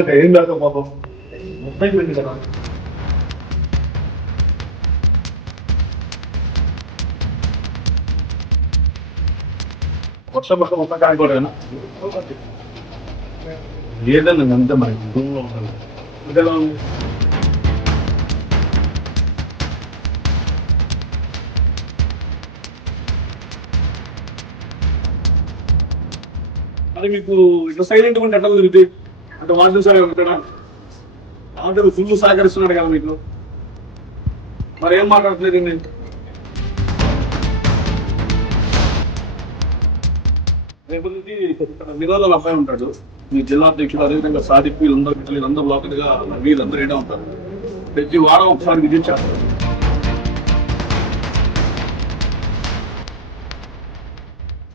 అంటే ఏం కాదు పాపం మొత్తం అయిపోయింది కదా. వర్షం పక్క మొత్తం కాయకూడదు లేదండి అంతే మరి భూమిలో ఉంటుంది. ఇదెలా ఉంది? అది మీకు ఇట్లా సైలెంట్ ఉంటే ఎట్లా తిరుగుతాయి అంటే వాటర్ సరే ఉంటాడా అంటే ఫుల్ సహకరిస్తున్నాడు కదా మీకు, మరి ఏం మాట్లాడట్లేదు నేను. రేపు నుంచి విరోధాలు అబ్బాయి ఉంటాడు మీ జిల్లా అధ్యక్షుడు, అదేవిధంగా సాదిక్ వీళ్ళందరూ లోకల్గా వీళ్ళందరూ ఏడా ఉంటారు. ప్రతి వారం ఒకసారి విజిట్ చేస్తారు.